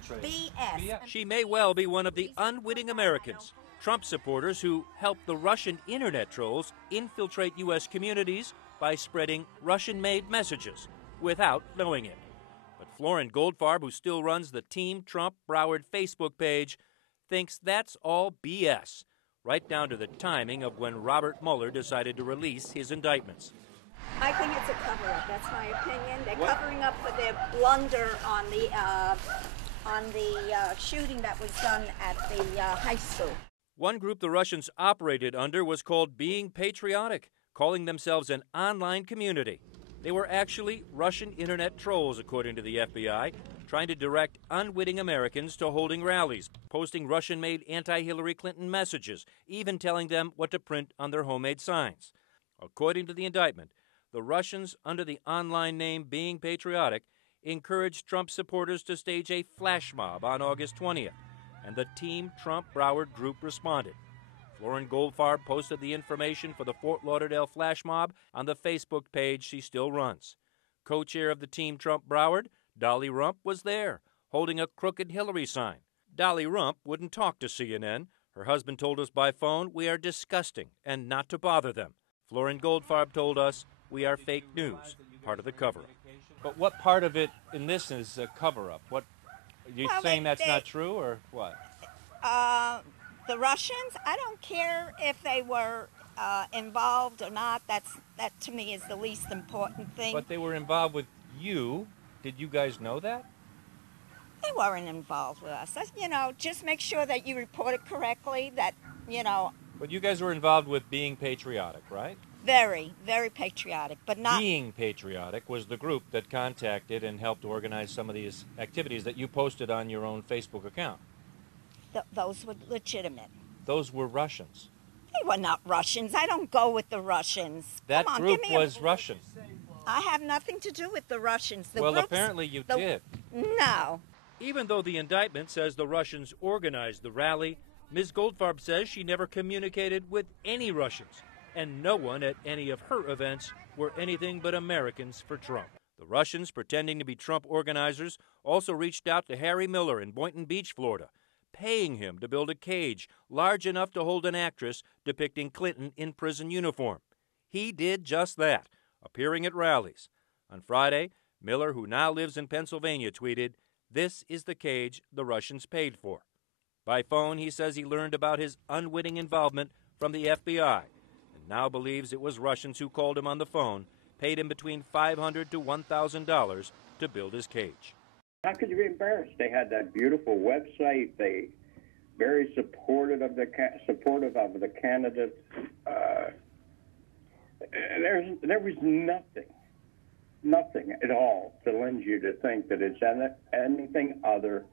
BS. She may well be one of the unwitting Americans, Trump supporters who helped the Russian internet trolls infiltrate U.S. communities by spreading Russian-made messages without knowing it. But Florin Goldfarb, who still runs the Team Trump Broward Facebook page, thinks that's all BS, right down to the timing of when Robert Mueller decided to release his indictments. I think it's a cover-up. That's my opinion. They're covering up for their blunder on the shooting that was done at the high school. One group the Russians operated under was called Being Patriotic, calling themselves an online community. They were actually Russian internet trolls, according to the FBI, trying to direct unwitting Americans to holding rallies, posting Russian-made anti-Hillary Clinton messages, even telling them what to print on their homemade signs. According to the indictment, the Russians, under the online name Being Patriotic, encouraged Trump supporters to stage a flash mob on August 20th, and the Team Trump Broward group responded. Florin Goldfarb posted the information for the Fort Lauderdale flash mob on the Facebook page she still runs. Co-chair of the Team Trump Broward, Dolly Rump, was there, holding a crooked Hillary sign. Dolly Rump wouldn't talk to CNN. Her husband told us by phone, "We are disgusting and not to bother them." Florin Goldfarb told us, "We are fake news, part of the cover-up." But what part of it in this is a cover-up? What, are you saying that's not true, or what? The Russians, I don't care if they were involved or not. That to me is the least important thing. But they were involved with you. Did you guys know that? They weren't involved with us. Just make sure that you report it correctly, But you guys were involved with Being Patriotic, right? Very, very patriotic, but not... Being Patriotic was the group that contacted and helped organize some of these activities that you posted on your own Facebook account. Those were legitimate. Those were Russians. They were not Russians. I don't go with the Russians. That group was Russian. I have nothing to do with the Russians. Well, apparently you did. No. Even though the indictment says the Russians organized the rally, Ms. Goldfarb says she never communicated with any Russians, and no one at any of her events were anything but Americans for Trump. The Russians, pretending to be Trump organizers, also reached out to Harry Miller in Boynton Beach, Florida, paying him to build a cage large enough to hold an actress depicting Clinton in prison uniform. He did just that, appearing at rallies. On Friday, Miller, who now lives in Pennsylvania, tweeted, "This is the cage the Russians paid for." By phone, he says he learned about his unwitting involvement from the FBI and now believes it was Russians who called him on the phone, paid him between $500 to $1,000 to build his cage. How could you be embarrassed? They had that beautiful website. They very supportive of the candidates. There was nothing at all to lend you to think that it's anything other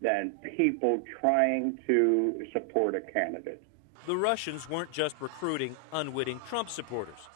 than people trying to support a candidate. The Russians weren't just recruiting unwitting Trump supporters.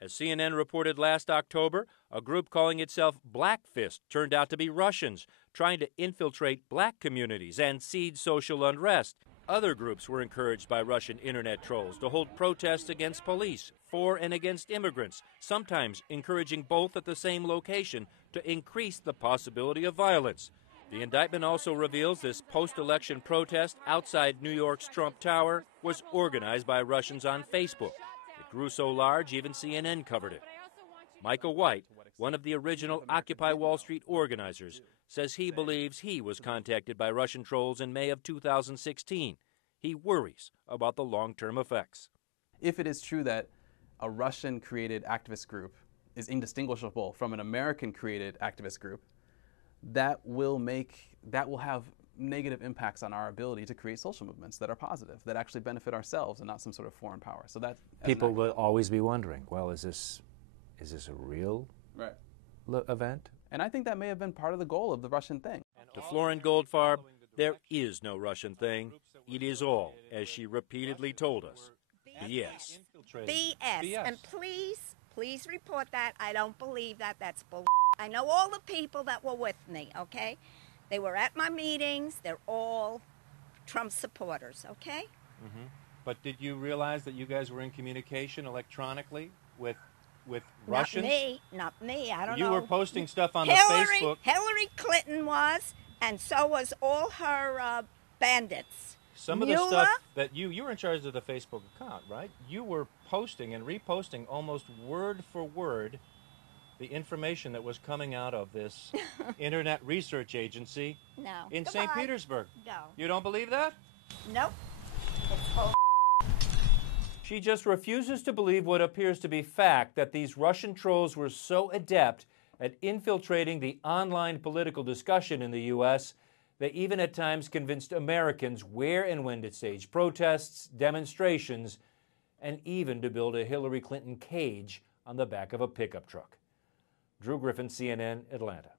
As CNN reported last October, a group calling itself Black Fist turned out to be Russians, trying to infiltrate black communities and seed social unrest. Other groups were encouraged by Russian internet trolls to hold protests against police, for and against immigrants, sometimes encouraging both at the same location to increase the possibility of violence. The indictment also reveals this post-election protest outside New York's Trump Tower was organized by Russians on Facebook. It grew so large, even CNN covered it. Michael White, one of the original Occupy Wall Street organizers, says he believes he was contacted by Russian trolls in May of 2016. He worries about the long-term effects. If it is true that a Russian-created activist group is indistinguishable from an American-created activist group, that will have negative impacts on our ability to create social movements that are positive, that actually benefit ourselves and not some sort of foreign power. So that people will always be wondering, well, is this a real event? And I think that may have been part of the goal of the Russian thing. To Florin Goldfarb, there is no Russian thing. It is all, as she repeatedly told us, BS. BS. And please report that. I don't believe that. That's bull. I know all the people that were with me, okay? They were at my meetings. They're all Trump supporters, okay? Mm-hmm. But did you realize that you guys were in communication electronically with Russians? Not me. I don't know. You were posting stuff on the Facebook. Hillary Clinton was, And so was all her bandits. Some of the stuff that you were in charge of the Facebook account, right? You were posting and reposting almost word for word the information that was coming out of this Internet Research Agency in St. Petersburg. No. You don't believe that? Nope. It's all She just refuses to believe what appears to be fact, that these Russian trolls were so adept at infiltrating the online political discussion in the U.S., they even at times convinced Americans where and when to stage protests, demonstrations, and even to build a Hillary Clinton cage on the back of a pickup truck. Drew Griffin, CNN, Atlanta.